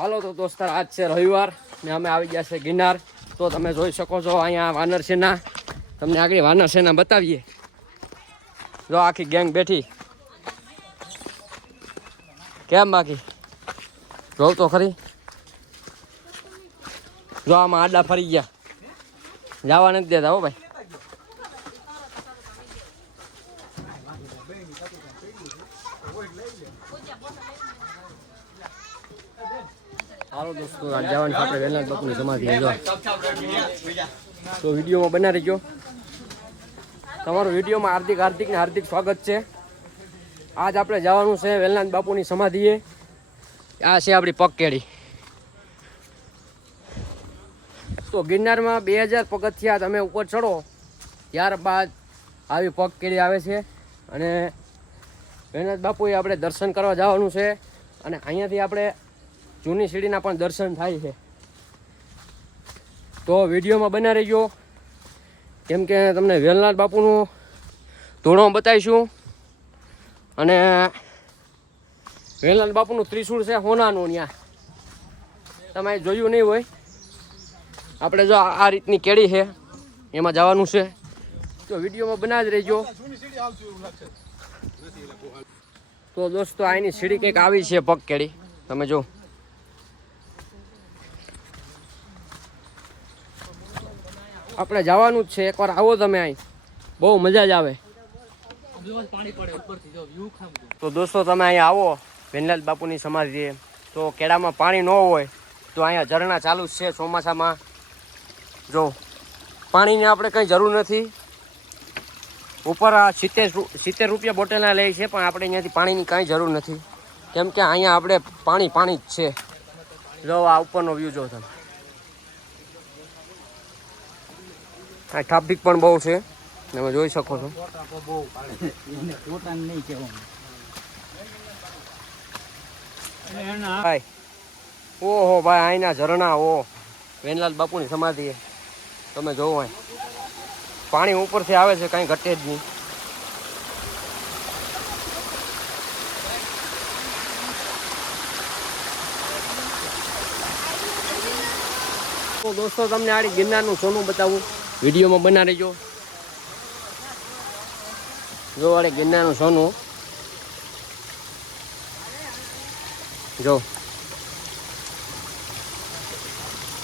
હાલો તો દોસ્તાર, આજ છે રવિવાર ને અમે આવી ગયા છે ગિરનાર. તો તમે જોઈ શકો છો અહીંયા વાનર સેના. તમને આગળ વાનર સેના બતાવીએ. જો આખી ગેંગ બેઠી. કેમ બાકી? જોઉં તો ખરી. જો આમાં આડા ફરી ગયા. જવા નથી દેતા હો ભાઈ. હાલો દોસ્તો, આ જવાનું આપણે વહેલા બાપુની સમાધિ તો વિડીયોમાં બના રહીજો તમારું વિડીયોમાં હાર્દિક, હાર્દિકને હાર્દિક સ્વાગત છે. આજ આપણે જવાનું છે વેલનાથ બાપુની સમાધિએ. આ છે આપણી પગકેડી. તો ગિરનારમાં બે હજાર પગથિયા તમે ઉપર ચડો, ત્યારબાદ આવી પગકેડી આવે છે. અને વેલનાથ બાપુએ આપણે દર્શન કરવા જવાનું છે. અને અહીંયાથી આપણે જૂની સીડીના પણ દર્શન થાય છે. તો વિડીયોમાં બના રહીજો. કેમ કે તમને વેલનાથ બાપુનું ધોળો બતાવીશું. અને વેલનાથ બાપુનું ત્રિશૂળ છે હોનાનું ત્યાં તમે જોયું નહીં હોય. આપણે જો આ રીતની કેળી છે. એમાં જવાનું છે. તો વિડીયોમાં બના જ રહીજો. તો દોસ્તો, આની સીડી કંઈક આવી છે પગ કેળી તમે જો. આપણે જવાનું જ છે. એકવાર આવો તમે અહીં. બહુ મજા જ આવે. તો દોસ્તો, તમે અહીંયા આવો. ભીનલાલ બાપુની સમાધિએ તો કેળામાં પાણી ન હોય, તો અહીંયા ઝરણા ચાલુ જ છે ચોમાસામાં. જો, પાણીની આપણે કંઈ જરૂર નથી. ઉપર આ સિત્તેર સિત્તેર રૂપિયા બોટલના લે છે, પણ આપણે અહીંયાથી પાણીની કાંઈ જરૂર નથી. કેમ કે અહીંયા આપણે પાણી પાણી જ છે. જો, આ ઉપરનો વ્યૂ જો તમે. આ ટ્રાફિક પણ બહુ છે. તમે જોઈ શકો છો. ભાઈ, ઓહો ભાઈ અહીંના ઝરણા, ઓ. વેનલાલ બાપુની સમાધિ તમે જોવો અહીં. પાણી ઉપરથી આવે છે, કાંઈ ઘટે જ નહીં. તો દોસ્તો, તમને આડી ગિરનારનું સોનું બતાવું. વિડીયોમાં બના રહેજો જો આડે ગિરનારનું સોનું. જો.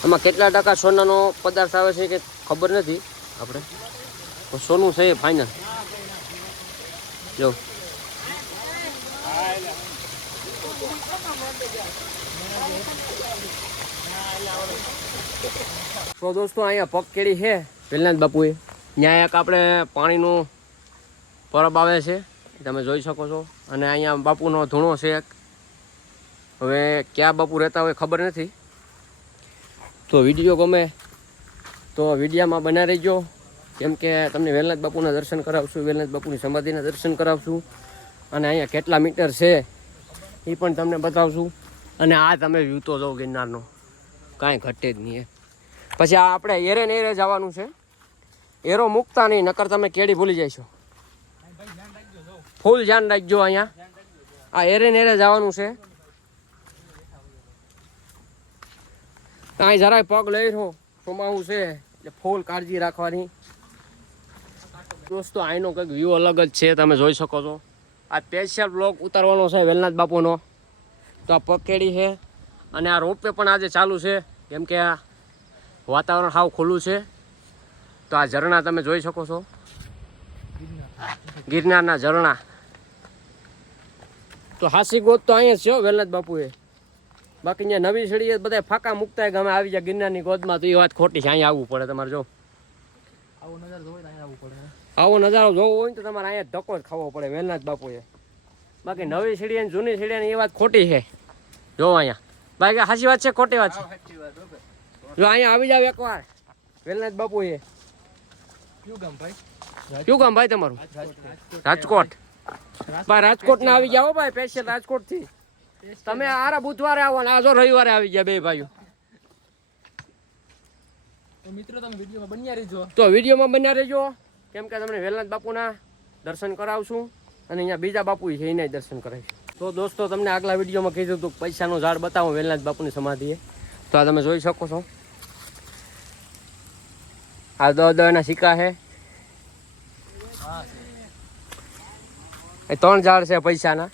આમાં કેટલા ટકા સોનાનો પદાર્થ આવે છે કે ખબર નથી આપણે. સોનું છે ફાઇનલ જો. તો દોસ્તો, અહીંયા પગ કેળી છે. વેલનાથ બાપુએ. ત્યાં એક આપણે પાણીનું પરબ આવે છે, તમે જોઈ શકો છો. અને અહીંયા બાપુનો ધૂણો છે એક. હવે ક્યાં બાપુ રહેતા હોય ખબર નથી. તો વીડિયો ગમે તો વિડીયામાં બના રહીજો. કેમ કે તમને વેલનાથ બાપુના દર્શન કરાવશું, વેલનાથ બાપુની સમાધિના દર્શન કરાવશું. અને અહીંયા કેટલા મીટર છે એ પણ તમને બતાવશું. અને આ તમે વ્યૂ તો જો ગિરનારનો. કાંઈ ઘટે જ નહીં. પછી આ આપણે એરે ને એરે જવાનું છે. એરો મૂકતા નહીં, નકર તમે કેડી ભૂલી જઈશો ફૂલ ધ્યાન રાખજો અહીંયા. આ એરે ને એરે જવાનું છે. કાંઈ જરાય પગ લઈ રહ્યો કમાવું છે, એટલે ફૂલ કાળજી રાખવાની. દોસ્તો, આઈનો કંઈક વ્યૂ અલગ જ છે, તમે જોઈ શકો છો. આ સ્પેશિયલ બ્લોગ ઉતારવાનો છે વેલનાથ બાપુનો. તો આ પકેડી છે, અને આ રોપવે પણ આજે ચાલુ છે. કેમ કે આ વાતાવરણ સાવ ખુલ્લું છે. તો આ ઝરણા તમે જોઈ શકો છો. ગિરનારના ઝરણા. તો હાસી ગોત તો અહીંયા છે વેલનાથ બાપુએ. બાકી અહીંયા નવી સીડીએ બધા ફાંકા મુકતા ગમે આવી જાય ગિરનારની ગોદમાં તો એ વાત ખોટી છે અહીંયા આવવું પડે તમારે જો. આવો નજારો જોવો હોય ને તો તમારે અહીંયા ધક્કો જ ખાવો પડે વેલનાથ બાપુએ. બાકી નવી સીડી અને જૂની સીડી ને એ વાત ખોટી છે. જોવો અહીંયા. બાકી હાચી વાત છે ખોટી વાત છે. જો અહીંયા આવી જાવ એકવાર. વેલનાથ બાપુએ. કયું ગામ ભાઈ? તમારું? રાજકોટ. ભાઈ રાજકોટ. ના આવી જાઓ ભાઈ સ્પેશિયલ રાજકોટથી તમે આરા બુધવારે આવો ને આ જો રવિવારે આવી ગયા બે ભાઈઓ. તો મિત્રો તમે વિડીયોમાં બન્યા રહેજો. તો વિડીયોમાં બન્યા રહેજો. કેમ કે તમને વેલનાથ બાપુના દર્શન કરાવશું અને અહીંયા બીજા બાપુ છે એને દર્શન કરાવીશું. તો દોસ્તો તમને આગલા વિડીયોમાં કીધું હતું પૈસાનું ઝાડ બતાવો વેલનાથ બાપુની સમાધિએ. તો આ તમે જોઈ શકો છો. આ દો દોના સિક્કા છે. એ ત્રણ ઝાડ છે પૈસાના.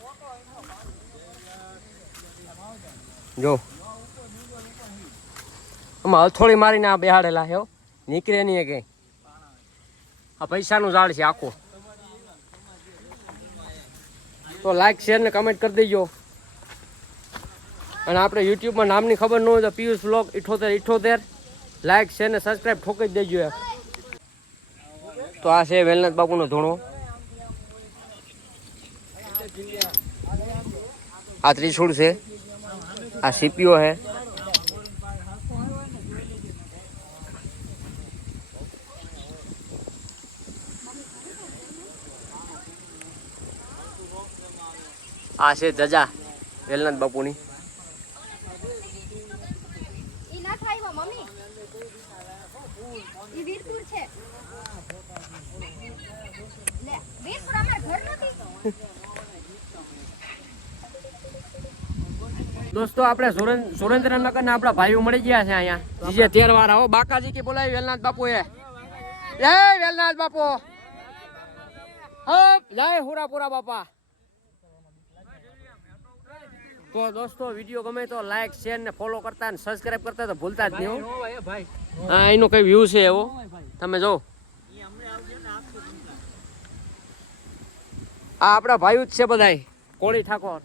જો. આમાં હથોળી મારીને આ બેહાડેલા છે નીકળે નહીં કંઈ. આ પૈસાનું ઝાડ છે આખું. તો લાઈક શેર ને કમેન્ટ કરી દેજો. અને આપણે યુટ્યુબમાં નામની ખબર ન હોય તો પિયુષ બ્લોગ ઇઠોતેર ઇઠોતેર. લાઈક શેર ને સબસ્ક્રાઈબ ઠોકી જ દેજો તો આ છે વેલનાથ બાપુનો ધૂણો. આ ત્રિશુળ છે. આ સીપીઓ છે. આ છે જજા વેલનાથ બાપુની. ઈ વીરપુર છે. દોસ્તો, આપણે સુરેન્દ્ર સુરેન્દ્રનગર ના આપણા ભાઈઓ મળી ગયા છે અહીંયા. જીજે તેર વાર આવો. બાકાજી કે બોલાવી વેલનાથ બાપુ એ જય વેલનાથ બાપુ. હપ, જય હુરાપુરા બાપા. તો દોસ્તો વીડિયો ગમે તો લાઈક શેર ને ફોલો કરતા ને સબસ્ક્રાઇબ કરતા તો ભૂલતા જ નહીં હો. એનો કઈ વ્યૂ છે એવો? તમે જો. આ આપણા ભાઈઓ જ છે બધાય કોળી ઠાકોર.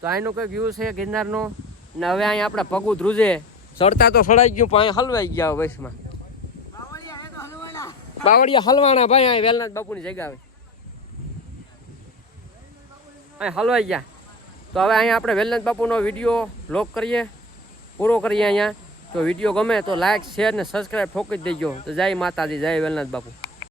તો આનો કઈ વ્યૂ છે ગિરનારનો? ને હવે અહીંયા આપણે પગું ધ્રુજે ચડતા તો સડાઈ ગયું પણ હલવાઈ ગયા વૈશમાં બાવળિયા હલવાના ભાઈ અહીં વેલનાથ બાપુની જગ્યા આવે. અહીં હલવાઈ ગયા. તો હવે અહીંયા આપણે વેલનાથ બાપુનો વીડિયો લોક કરીએ, પૂરો કરીએ અહીંયા. તો વીડિયો ગમે તો લાઇક શેર ને સબસ્ક્રાઈબ ઠોકી દેજો. તો જય માતાજી, જય વેલનાથ બાપુ.